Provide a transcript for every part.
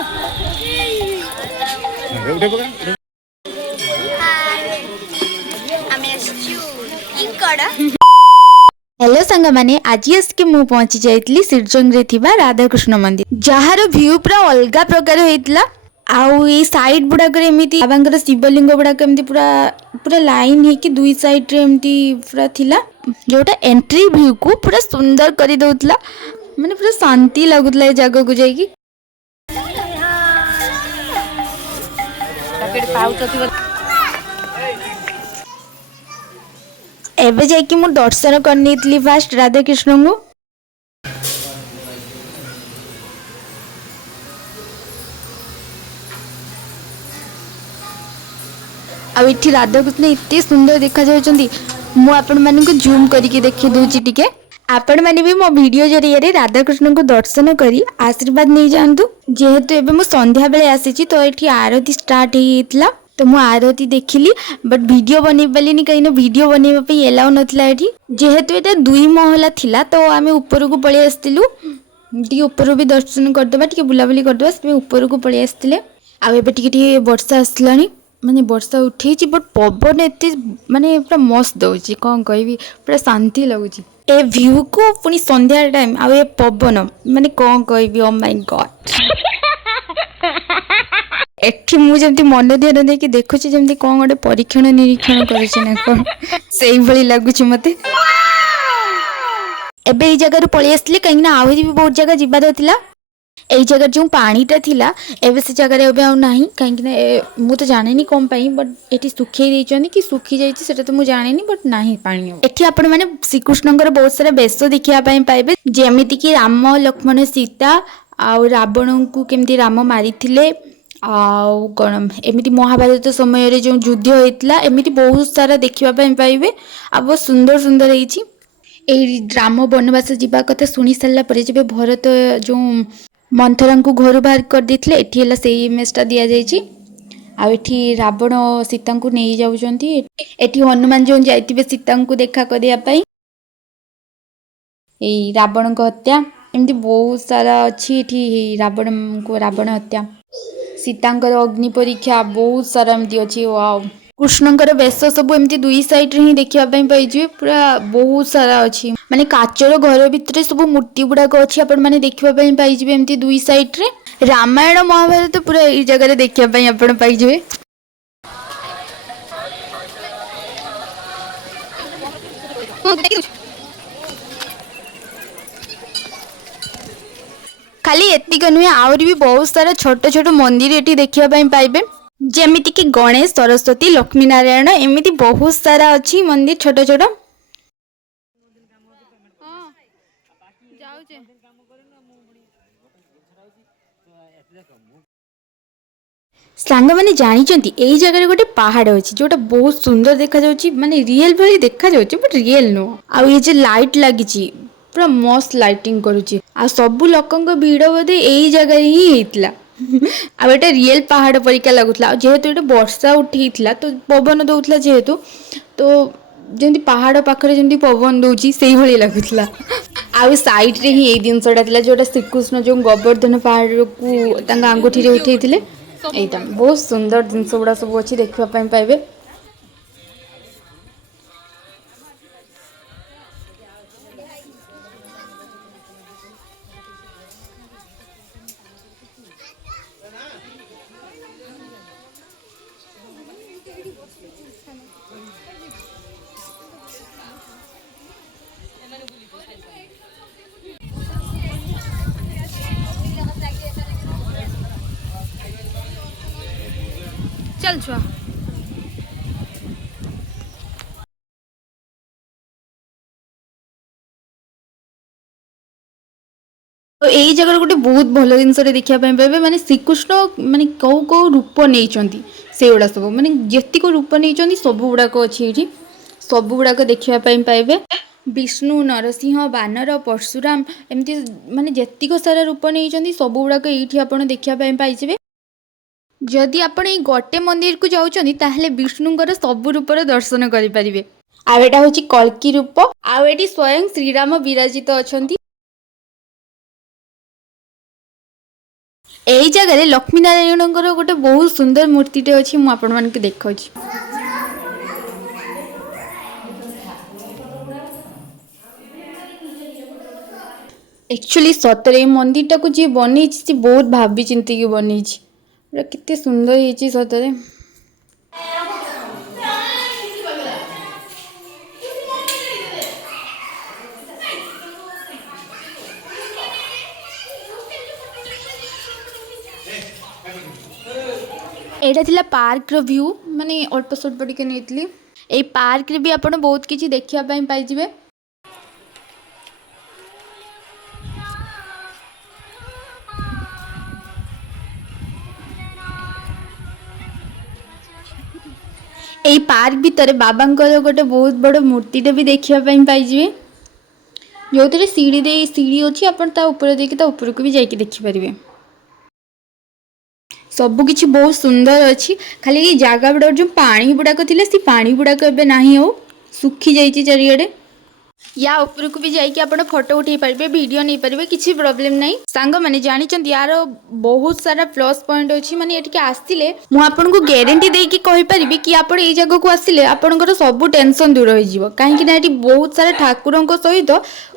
Hello सांग माने आज आसिक मु पहुंची जाइतली सिरजंग रे थिबा राधाकृष्ण मंदिर जहार व्यू पूरा अलग प्रकार होइतला। आउ ये साइड गुड़ाक एमती बाबांकर शिवलिंग गुड़ाक एमती पूरा पूरा लाइन है कि दुई साइड रे एमती पूरा थिला जोटा एंट्री व्यू को पूरा सुंदर कर दउतला। माने पूरा शांति लगुतला ए जगह को जाई की एबे जाई कि मु दर्शन करनीतली फास्ट राधा कृष्ण को। आ इठी राधा कृष्ण इतने सुंदर देखा जाउछंती। मु आपण माने को जूम करके देखि दूची टिके आपण माने भी मो वीडियो जरिए राधा कृष्ण को दर्शन करी आशीर्वाद नहीं जानतु। जेहेतु एबे मु संध्या बेले आसीची तो एठी आरती स्टार्ट हेइतला तो मु आरती देखिली बट वीडियो बनै पालिनी कहीं ना वीडियो बनैबा पे एलाउ नथला एठी। जेहेतु एटा दुई महला थिला तो आमे ऊपर को पळे आस्तिलु टी ऊपर भी दर्शन करदबा टी बुलाबुली करदबा से ऊपर को पळे आस्तिले। आ एबे टी वर्षा आसलानी माने वर्षा उठी बट पवन एत माने पूरा मस्त दउची कौन कहबी पूरा शांति लगुची ए व्यू को पुनी संध्या टाइम आ ए पवन माने कौन कहबी ओ माय गॉड। एठी मु जेमती मन ध्यान दे कि देखुची जेमती कौन गोटे परीक्षण निरीक्षण करूची ना कौन सेही भली लागुची मते। एबे ए जगह रु पळी आसले कहीं ना आहुरी भी बहुत जगह जिबार थिला। एई जगह जो पानीटा थिला एबे से जगह एबे आउ नाही कहीं ना मु तो जानेनी कौन पाई बट एठी सुखई देइचंदी कि सुखी जाइछि सेटा तो मु जानेनी बट नाही पानी। एठी आपण माने श्रीकृष्णଙ୍କର बहुत सारा बेस देखिया पाई पाइबे जेमिति कि राम लक्ष्मण सीता आउ रावण को केमती राम मारिथिले आउ कौन एमिति महाभारत समय रे जो युद्ध होइतला एमिति बहुत सारा देखिया पाई पाइबे आ बहुत सुंदर सुंदर हेइछि। एई राम वनवास जीवा कथा सुनी सारला परे जेबे भरत जो मंथरा को घर बाहर कर देथिले एठी हला सेही इमेजटा दिया जाइछि। आ एठी रावण सीता को नहीं जाउछंती एठी हनुमान जो जाइतिबे सीता को देखा करिया पई ए रावण को हत्या एमती बहुत सारा अछि। एठी रावण को रावण हत्या सीतांकर अग्नि परीक्षा बहुत सारा एमती अछि। वाओ कृष्णंकर बेश सब एमती दुई साइड रे ही देखिया पई पाइजिबे पूरा बहुत सारा अछि। माने काचर घर भितरे सब मूर्ति गुड़ाक अछि आपण माने देखिबा पई पाइजिबे एमती दुई साइड रे रामायण महाभारत पूरा ए जगह रे देखिया पई आपण पाइजिबे। खाली एतिक नुहे आउरी भी बहुत सारा छोट छोट मंदिर एटी देखिया पई पाइबे जेमिति कि गणेश सरस्वती लक्ष्मी नारायण एमिति बहुत सारा अछि मंदिर छोट छोट। सांग माने जानिचंती एई जगह गोटे पहाड़ अछि जोटा बहुत सुंदर देखा जाउची माने रियल भली देखा जाउची बट रियल नो। आ ये जे लाइट लागिची पूरा मस्त लाइटिंग करूची आ सबु लोकंक भीड़ बोधे एई जगह ही हेतला। आ एटा रियल पहाड़ परिका लागुतला जेहेतु एटा वर्षा उठीतला तो पवन दउतला जेहेतु तो जेंती पहाड़ पाखरे जेंती पवन दउची सेही भली लागुतला। आ साइड रे ही एई दिनसटा थिला जोटा श्रीकृष्ण जो गोवर्धन पहाड़ को तांगा अंगूठी रे उठेइथिले एटा बहुत सुंदर जिनस गुड़ा सब अच्छी देखा पाइबे। चल छुआ तो यही जगह गोटे बहुत भल जिन देखा पाइबे माने श्रीकृष्ण माने कौ कौ रूप नहीं से गुड़ा सब माने जेतिक रूप नहीं सब गुड़ाक अच्छी सब गुड़ाक देखा पाइबे विष्णु नरसिंह बानर परशुराम एमती माने जेतिक सारा रूप नहीं सब गुड़ाक ये आपड़ देखा पाइबे। जदि आपण ये गोटे मंदिर को जाउछनी ताहले विष्णुंकर सब रूपर दर्शन करें। आउ एटा होची कल्की रूप आउ एटी स्वयं श्रीराम विराजित अछंती। एई जगह लक्ष्मी नारायण गोटे बहुत सुंदर मूर्तिटे अच्छी मुझे आपण मान देखा। एक्चुअली सतरे मंदिर टाक जी बन बहुत भावी चिंतिकी बन केते सुंदर है सतरे। एटा थिला पार्क रो व्यू माने अल्प स्वल्प टिके नेतली। ए पार्क रे भी आपण बहुत किछि देखिया पई पाई जिवे। ए पार्क भीतर बाबांकर गोटे बहुत बड़ मूर्तिटे भी देखिया पई पाई जिवे। जो तेरे सीढ़ी अच्छी आपण ता ऊपर देके ता ऊपर को भी जाके देखि परिबे। सब किछि बहुत सुंदर अच्छी। खाली ये जगह गुड़ा जो पानी गुड़ाक थिले से पानी गुड़ाक एबे नाही हो सुखी जाइछि चारिआडे। या ऊपर को भी जाइए आप फोटो उठे पारे वीडियो नहीं पारे किसी प्रोब्लेम नहीं। सांग मैंने जानते यार बहुत सारा प्लस पॉइंट अच्छी माने ये आसते मुझे ग्यारंटी देकी कहि परिबी कि आप ये जगह को आसिले आपनकर सब टेंशन दूर हो कहीं बहुत सारा ठाकुर सहित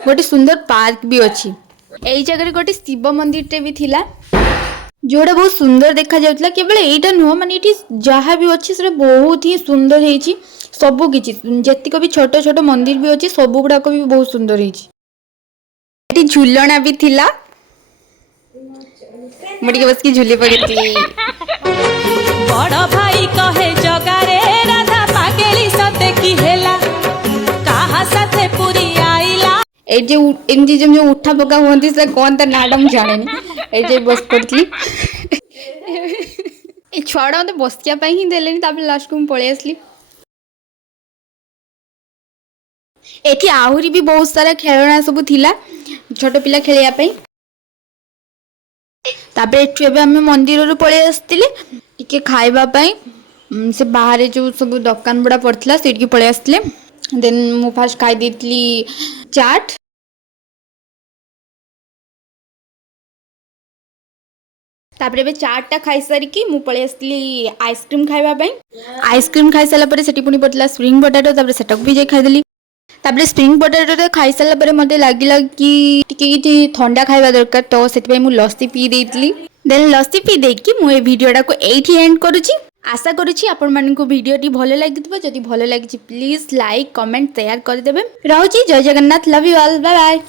गोटे सुंदर पार्क भी अच्छी। यही जगह गोटे शिव मंदिर टे भी थिला जोड़ा बहुत सुंदर देखा जाउतला। केवल एटा नुह माने ये जहाँ भी अच्छी से बहुत ही सुंदर है। सबू किछि जेतिक भी छोट छोट मंदिर भी अच्छी सब गुड़ाक भी बहुत सुंदर है। झूलना भी थिला मुझे बस की झूली पड़ी बड़ भाई कहे जगारे राधा पागेली सते की हेला कहा साथे पूरी आइला। ए जे एमजी जो उठा पका होंती से कौन ता नाडम जाने ए जे बस पड़तली ए छुआड़ा मते बसिया पई ही देलेनी तापर लास्ट को पळे आसली। एठी आहुरी भी बहुत सारा खेलना सब थिला छोट पिला खेलिया पई। तापर एठु एबे हम मंदिर रो पळे आस्तिले टिके खाइबा पई से बाहर जो सब दुकान बड़ा पड़थिला सेठी पळे आस्तिले। देन मु फर्स्ट खाइ देतली चाट। तापर एबे चाट टा खाइ सारी कि मु पळे आस्तिली आइसक्रीम खाइबा पई। आइसक्रीम खाइ साला परे सेठी पुनी पड़ला स्प्रिंग पोटैटो तापर सेटक भी जे खाइ देली। तापर स्प्रिंग पोटैटो खाई सारा पर मते लागिला कि टिके ठंडा खाइबा दरकार तो सेति मु लस्सी पी देइतली। देन लस्सी पी देकी मु ए वीडियोटा को एठी एंड करूची। आशा करूची आपण मानकु वीडियोटी भलो लागितबो। जदि भलो लागिची प्लीज लाइक कमेंट शेयर कर देबे। रहूची जय Jagannath love you all bye bye.